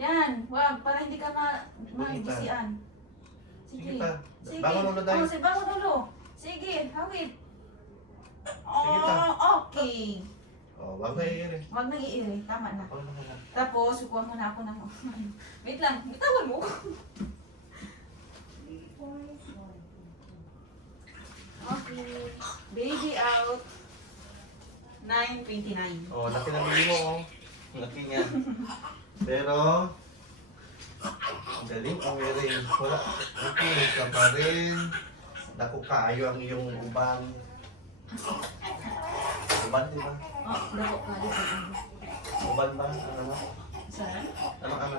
Yan, wag, para hindi ka Pagita. magisian. Sige pa. Sige. Bangon ulo tayo. Oh, sige, bangon ulo. Sige, hawid. Sige pa. Oh, okay. Oh, wag na iiri. Wag nang iiri, tama na. Ako na muna. Tapos, kukuha muna ako ng... Wait lang, bitawan mo. Okay. Baby out. 9:29. Oh, laki ng bili mo, oh. Laki niya. Pero, galing ang rin. Wala. Okay, ka pa rin. Naku, kaayo ang iyong uban. Uban, di ba? Oh, dako ka dito. Uban ba? Ano? Saan? Ano?